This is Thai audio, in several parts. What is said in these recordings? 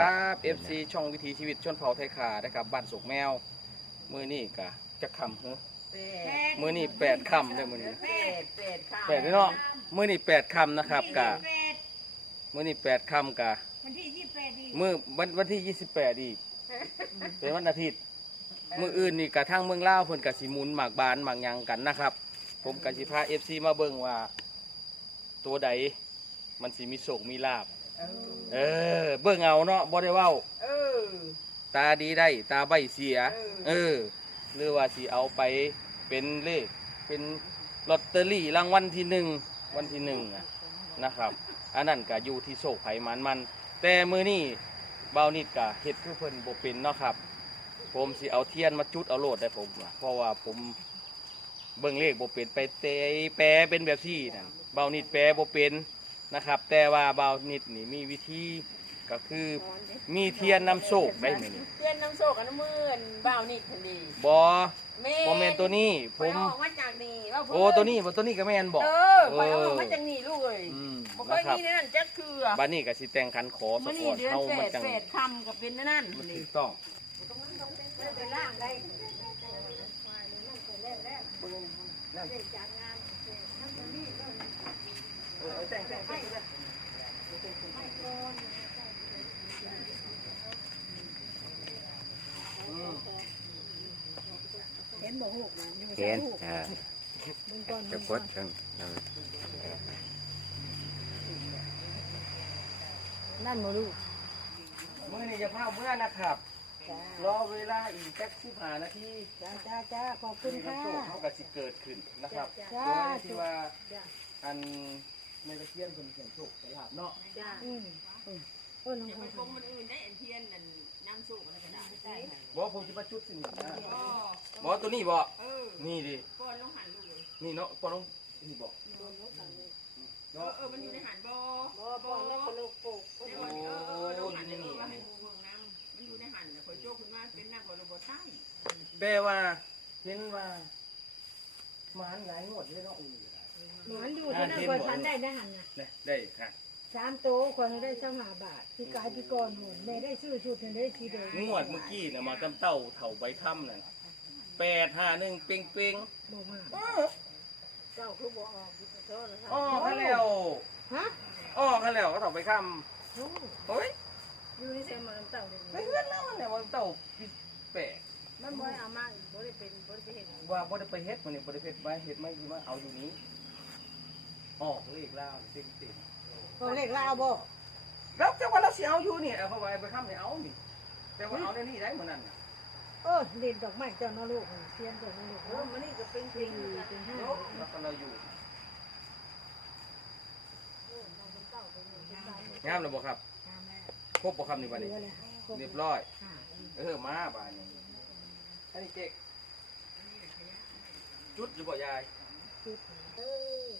ครับ FC ช่องวิถีชีวิตชนเผ่าไทยขานะครับบ้านสุกแมวมือนี่กะจะคำเหรอเป็ดมือนี่แปดคำเลยมือนี่เป็ดเป็ดค่ะแปดเนาะมือนี่แปดคำนะครับกะมือนี่แปดคำกะวันที่ยี่สิบแปดดีมือวันวันที่ยี่สิบแปดอีกเป็นวันอาทิตย์มืออื่นนี่กะทั้งเมืองลาวเพิ่นกะสิหมุนหมากบานหมากหยังกันนะครับ ผมกะสิพา FC มาเบิ่งว่า ตัวใดมันสิมีโศกมีลาบ เออเออ เบิ่งเอาเนาะบ่ได้เว้า เออ ตาดีได้ ตาใบเสียเออเออ หรือว่าสิเอาไปเป็นเลข เป็นลอตเตอรี่รางวัลที่หนึ่งวันที่หนึ่งอะนะครับ อันนั้นก็อยู่ที่โศกไผมันมัน แต่มือนี่เบานิดกะเฮ็ดคือเพิ่นบ่เป็นเนาะครับ ผมสิเอาเทียนมาจุดเอาโลดได้ผมว่าเพราะว่าผมเบิ่งเลขบ่เป็นไปเตะแปลเป็นแบบที่นั่นเบานิดแปลบ่เป็น นะครับ แต่ว่าเบานิดนี่มีวิธีก็คือมีเทียนนำโชคได้มื้อนี้เพื่อนน้ำโศกอันน้ำมือนบ่าวนี่คนดีบอแม่บอแมนตัวนี้ผไปมเอาออกมาจากนี่ว่าโอ้ตัวนี้บ่ตัวนี้ก็แมนบอก เออไปเอาออกมาจากนี่ลูกเอ้ยอืมบ่เคนะยครับ มีในนั่นจักคือบ้านนี้ก็สิแต่งขันขอสมันกนี่อนเดือนเฮาเศมันษจังเศษคำกับเป็นในนั่นมันนี่ถูกต้องไปล่างได้ เออแต่งแต่งแต่งเห็นบ่หกนะอยู่เห็นใส่หูกอ่ามึงก่อนจะมึงกก่อดนทั้งทั้งนั่นบ่ลูกมื้อนี้จะพาเมื่อนะครับ จ้ารอเวลาอีกจัก15นาทีจ้าจ้าจ้าขอบคุณนี่ค่ะโชคเขาก็สิเกิดขึ้นนะครับจ้า โดยที่ว่าอัน ในตะเคียนเพิ่นเขียนโชคสลาบเนาะจ้าอืมอืมเออน้องจะคไปนคงมันอื่นได้อันเทียนนั่นน้ำโศกอะไรก็ได้ได้บ่ผมสิมาจุดสิ่งนี้นะก็บ่ตัวนี้บ่เออนี่ดิก้อนลงหันลูกเลยนี่เนาะปอต้องนี่บ่เออเนาะเออมันอยู่ในหันบ่บ่บ่แล้วก็ลูกปลูกเดี๋ยวมันเออเออลงหันเลยเออว่าให้หมูเมืองน้ำมันอยู่ในหันน่ะคอยโจกขึ้นมาเป็นน้ำบ่ระบบใต้แปลว่าเห็นว่าหมานหลายงวดเลยเนาะอุ้ย หมอนอยู่ที่นั่นคนทันได้ได้หันน่ะได้ได้ค่ะสามโตคนได้สมาบาทพี่กายพี่กรหุ่นแม่ได้ชื่อชุดนั่นได้สีแดงงวดเมื่อกี้เนี่ยมาตำเต้าเถาใบถ้ำนั่นแปดห้าหนึ่งเป่งเป่งบ่มาเจ้าคือบ่ออกโทษนะอ๋อเขาแล้วฮะอ๋อเขาแล้วก็เถาใบค่โอ้ำเฮ้ยอยู่ในเซมมันเต่าเลยไม่เพื่อนแล้วเนี่ยว่าเต้าแปลกมันบ่ได้เอามาบ่ได้เป็นบ่ได้ไปเห็นว่าบ่ได้ไปเฮ็ดมันนี่บ่ได้เฮ็ดไว้เฮ็ดไม่ดีมาเอาอยู่นี้ ออกเลขแล้วเต็มเต็มก็เลขลาวบ่แล้วแต่ว่าเราสิเอาอยู่นี่เอาเข้าไปไปค่ำเนี่ยเอานี่แต่ว่าเอาในนี่ได้เหมือนนั้นน่ะเออเด็ดดอกไม้เจ้าเนาะลูกเทียนเจ้าเนาะลูกเออเนาะมันนี่ก็เป็นจสี่ริงเป็นห้าแล้วก็เราอยู่งามแล้วบ่ครับครบบ่ครับนี่บัดเหลืนี้ อเลยครบเรียบร้อยค่ะเออ มาบานนี้อันนี้เก๊กจุดอยู่บ่ยายชุดเออจะตื่นจะ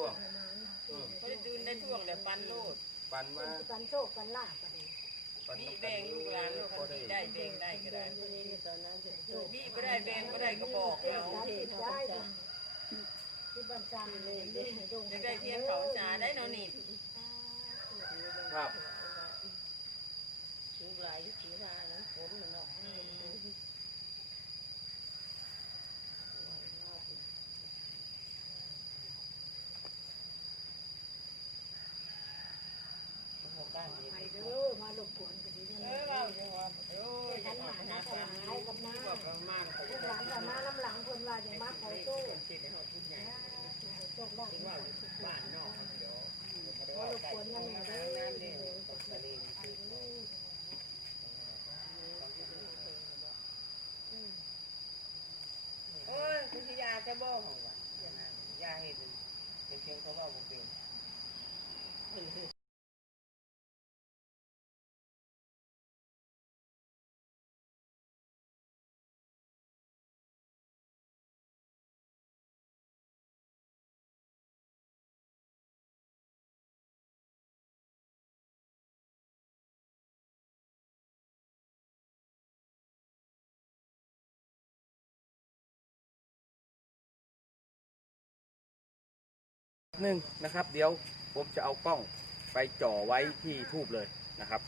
ท่วงอืมบ่ได้ตื่นได้ท่วงแล้วปันโลดปันมาปันโชคปันลาบไปเลยปันนี่แบ่งลูกหลานลูกคนที่ได้แบ่งได้ก็ได้นี่บ่ได้แบ่งบ่ได้ก็บอกเอาติดได้ที่บ้านจานเลยเด้ดงจะได้เทียนเขาสาได้เนาะนี่ครับ ลูกหลานที่ถือมานั้นฝนมันเนาะอืม ไปเด้อมาหลบกวนกันดี เอ นะ อว่าจังว่าโอ้ย ขั จะ นห ออ มาก ไป มา หา ถ ปลาวายกับน้า บอกเรามากเขา ลูกหลานกับมาน้ำหลังคนว่าอย่างมาขอโต้ สิได้เฮาทุกอย่าง โชคลาภ ว่าทุกบ้านนอกเดี๋ยว ขอหลบกวนกันเด้อ เออคุณยาจะบ่ของว่ายาเฮ็ดเป็นเพียงเขาว่าบ่เป็น หนึ่งนะครับ เดี๋ยวผมจะเอากล้องไปจ่อไว้ที่ทูบเลยนะครับ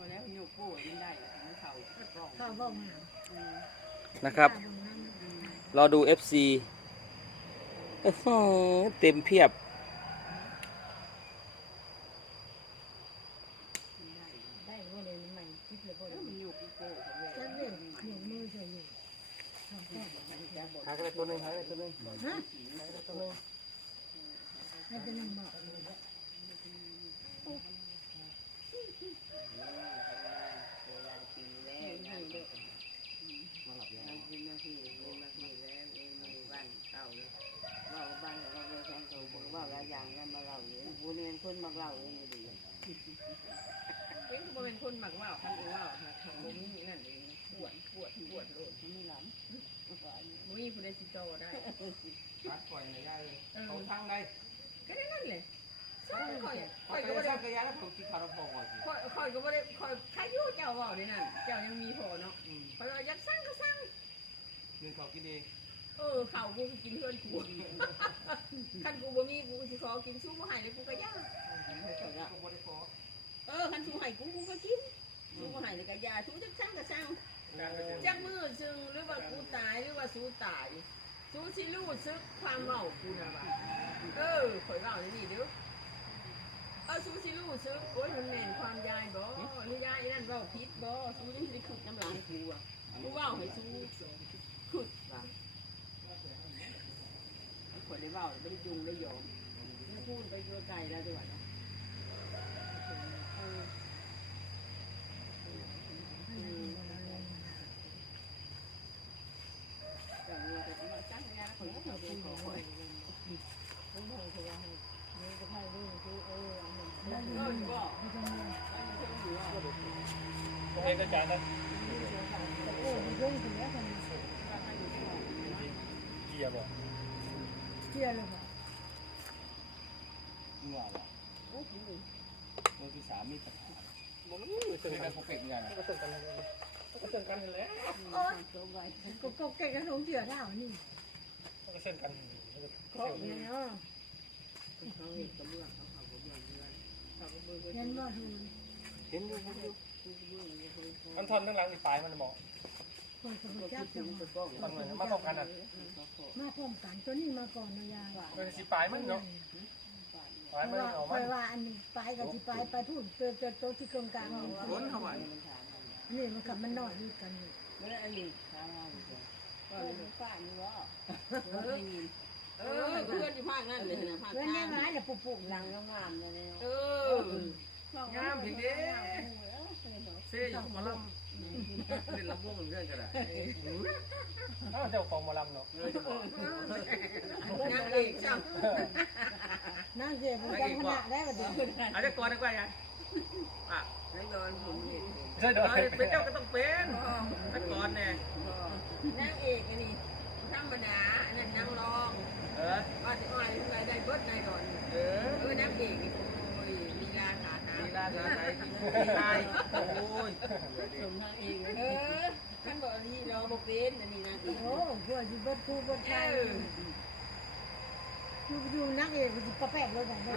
มาแล้วโยกโก้ยังได้มันเข่าก็กล่องข้าวบ้องหานะครับ รอดู FC อื้อหือเต็มเพียบ ได้ว่าเลยมันใหม่คิดเลยว่าแล้วมันโยกโก้ของแม่จักเล่นหนึ่งมือใส่อยู่ทำแค่หาอะไรตัวนึงหาอะไรตัวนึงฮะตัวนึงให้เป็นหนึ่งบอก กินแล้วนั่นเด็กเรากินมาที่กินมาที่แล้วเองมีบ้านเก่าเลยว่าบ้านเราเราแทงเขาบอกว่างนั้นมาเล่าอยู่ผู้นี้เป็นคนมาเล่าเองอยู่ดีเองก็เป็นคนมักว่าทำเองว่าทำบ่มีนั่นเองปวดปวดปวดโลดไม่หลับบ่มีผู้ใดสิโตได้ ปัดปล่อยในย่าเลยเขาทางใดก็ได้นั่นเลยค่อยค่อยค่ค่อยก็ก็ไม่บ่ได้ได้กระยาแล้วผมกินคาราพองก่อนสิค่อยค่อยก็บ่ได้ค่อยใครอยู่เจ้าเว้านี่นั่นเจ้ายังมีพอเนาะอืมค่อยว่าอยากสั่งก็สั่งหนึ่งเขากินเอง เออเข้ากูกินเพื่อนกูคันกูบ่มีกูสิขอกินชูบ่ให้เลยกูก็ย่ากขอเออคันชูให้กูกูก็กินชูบ่ให้เลยก็ย่าชูจักสั่งก็สั่งจักมือซึ่งหรือว่ากูตายหรือว่าสู้ตายสู้สิรู้สึกความเมากูนะว่าเออข่อยเว้าในนี่เด้อเออซูซิลูซึโอ้ยมันแม่นความยายบ่หรือยายนั่นเว้าผิดบ่ซูยังสิได้ขุดน้ำลายกูอะกูเว้าให้ซูขุดว่ะ คนได้เว้าได้จุงได้ยอมไม่พูดไปยัวไก่แล้วด้วยนะเออแต่เมื่อแต่ที่มาตั้งงานคนก็เป็นของคนผมบอกเขาว่าให้นี่ก็ให้ดูคือเอออันนี้เอแล้วอนี่บ่ที่ทำงานโอเคอาจายนะแต่โอ้มันยุ่งถึงแล้วทำไมเกียร์บอก เชื่อเลยค่ะเงื่อว่ะโอ้โหมือที่สามมีปัญหาบ่รู้เป็นการปกปิดเงื่อนะก็เตือนกันก็เตือนกันเลยโอ๊ยก็ก็แกกันลงเชื่อเท่านี่ก็เตือนกันเคาะเนี่ยเนาะเขาเห็นกระเบื้องเขาเขากระเบื้องเรือนเขากระเบื้องเห็นว่าดูเห็นอยู่เห็นอยู่กระเบื้องมันเคยมันทอนทั้งหลังนี่ปลายมันบอก คนสมบูรณ์จับถึจังงตะก้องมันเหมือนมาตกกันอะมาพร้อมกันตัวนี้มาก่อนนะยายมันสิปลายมันเนาะปลายเพมันราะว่าออกเพมันราะว่าอันนี้ไปกับที่ไปไปพูดเจอเจอโต๊ะที่กลางกลางนี่มันกับมันนอนด้วยกันอยู่ไม่ได้อันนี้ทางเราก็เลยป้านี่ว่าเออเพื่อนที่ภาคนั่นเลยนะภาคเพื่อนกยัลางงไงอย่าปุบปุบหหลัลังงงามเลยเอองามจริงดิเซ่อยู่หมอลำ เป็นลำวงเรื่องกันอะอ้าวเจ้าของหมอลำเนาะเลยจะบอกนางเอกจ้ะนั่งเจ็บมันจำขนาดได้แบบนี้อันนี้ก่อนดีกว่ายังอะแล้วโดนผมเห็นใช่เดี๋ยวเป็นเจ้าก็ต้องเป็นถ้าก่อนเนี่ยนางเอกอันนี้ธรรมดาอันนั้นนางรอง เออว่าจะอ่อยอะไรได้เบิดได้ก่อน เออเออนางเอกนี่โอ้ยลีลาขาทาง ลีลาสาใจที่ไทยโอ้ยสมนางเอกเออท่านบอกนี่รอบ่เป็นอันนี้นางเอกโอ้เพื่อจะเบิดคู่เบิดเอชายออยู่อยู่นักเอกมันจะประแปะเลยแบบนี้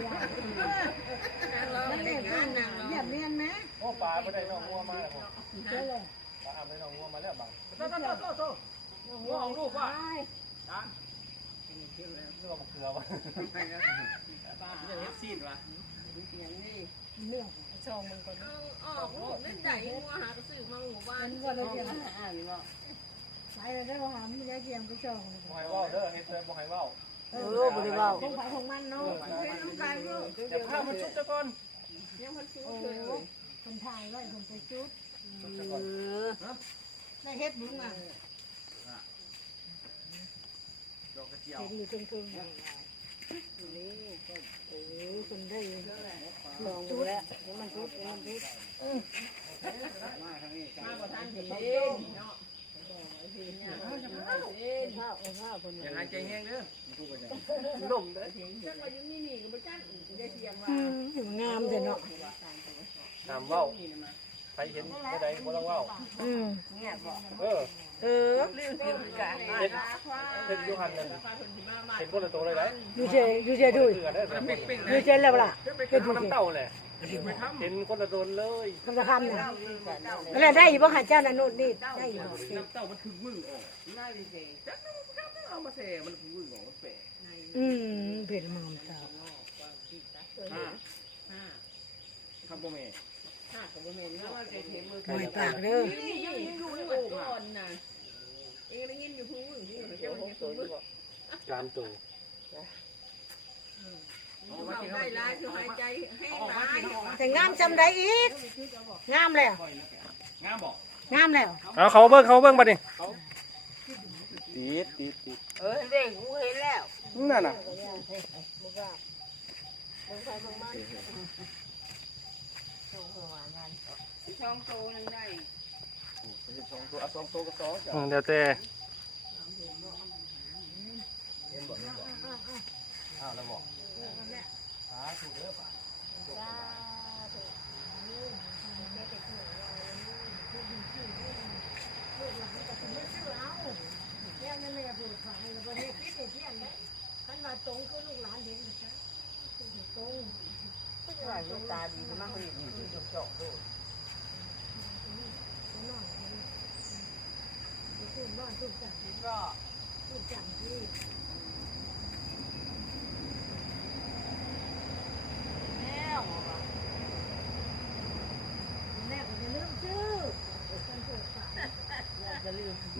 นางรองนักเอเด็กกกังานนนางรองเหยียบเมียนไหมโอ้ปลาไม่ได้นอกมัวมากผมเจ้าเลยมาอาบให้น้องงัวมาแล้วบังโตโตโตโตงัวของลูกว่ะไปจ้าเรื่องบักเกลือวะบ้าเรื่องเฮ็ดซีดวะเสียงนี่ เนี่ยชองมันก่อนเอาออกลูกเล่นใจงัวหากระสือมาหมู่บ้านเป็นวันละเดียวอ่านนี่บ่ไปแล้วได้หาไม่ได้เกี่ยมก็ชองบ่ให้เว้าเด้อเฮ็ดเด้อบ่ให้เว้าเออบ่ได้เว้าของไผของมันเนาะเล่นน้ำตาลลูกเดี๋ยวข้าวมันชุบซะก่อนยังพันชูโอ้เคยเลยคนถ่ายไว้คนไปจุดชุบซะก่อนได้เฮ็ดบุ้งอะดอกกระเจียวเฮ็ดอยู่ครึ่งๆนี่ก็เออ ลองดูแล้วเดี๋ยวมันจุดเดี๋ยวมันจุดมาบ่ทันเห็นเนาะเห็นเนี่ยเนข้าวข้าวคนอย่าหายใจแห้งเด้อลมเด้อจักว่าอยู่นี่นี่ก็บ่จันได้เสียงว่าอืมงามเด้เนาะตามเว้าใครเห็นบ่ได้บ่ต้องเว้าอืม เออ เออเรื่องกินกันเห็นเห็นอยู่หันนั่นเห็นคนละตัวเลยได้ดูเจดูเจดูดูเจแล้วล่ะเป็นน้ำเต้าแหละเห็นคนละตัวเลยคำจะคำน่ะแล้วได้อยู่บ่หาเจ้าน่ะโน่นนี่ได้อยู่บ่น้ำเต้ามันถึงวึ่งออกน่าดีเจจักน้ำครับเอามาแส่มันถึงวึ่งออกมันแปะอืมเผ็ดมามเจ้าห้าห้าครับบ่แม่ห้าก็บ่แม่นเนาะหอยปากเด้อ ก่อนน่ะเองได้ยินอยู่พึ่งมึงพึ่งเจ้ามันพึ่งมึงตามตัวเขาได้ลายคือหายใจให้ตายแต่งามจำได้อีก งามแล้วงามบอกงามแล้วเอาเขาเบิ้งเขาเบิ้งบัดนี้ติดติดติดเออเด็กกูเห็นแล้วนั่นน่ะช่องโตนึงได้ สองตัวเอาสองตัวก็สองจ้ะเดี๋ยวแต่อ้าวแล้วบอกแม่นั่นแม่พูดขายแล้วบ่ได้คิดให้เที่ยงเด้คันว่าตรงคือลูกหลานเห็นนะจ๊ะตรงว่าลูกตาดีมากเลยจบจบดูน้อย คุณบ้านทุกจังก็ทุกจังที่แล้วแม่ก็จะลืมชื่อคนถูกขาย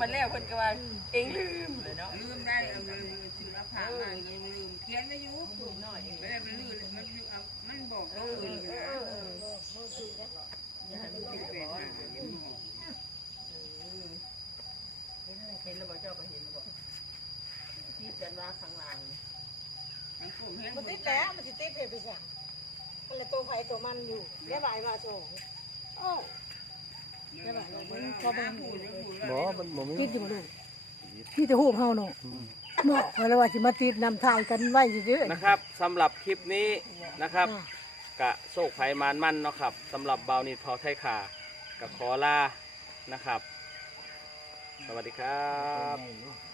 มันแล้วคนก็ว่าเองลืมเลยเนาะลืมได้เอาลืมชื่อรับผ่านมาก็ยังลืมเขียนได้อยู่ถูกหน่อยไม่ได้มันลืมมันอยู่เอามันบอกตัวอื่นนะติดเป็นหาอยู่ เห็นแล้วบอกเจ้าก็เห็นแล้วบอกที่จันว่าข้างล่างมันกลุ่มเห็นมันติดแล้วมันจะติดเพไปสั่งมันละตัวไฟตัวมันอยู่แม่ใบมาโชว์โอ้มันพอมันพูดพูดบ่มันบ่มีติดอยู่ลูกพี่จะหูบเฮาเนาะเนาะเพราะว่าสิมาติดนำทายกันไว้เยอะนะครับสำหรับคลิปนี้นะครับ กะโศกไผมานมั่นเนาะครับสำหรับบาวนิดพอไทยขากะขอลานะครับ สวัสดีครับๆ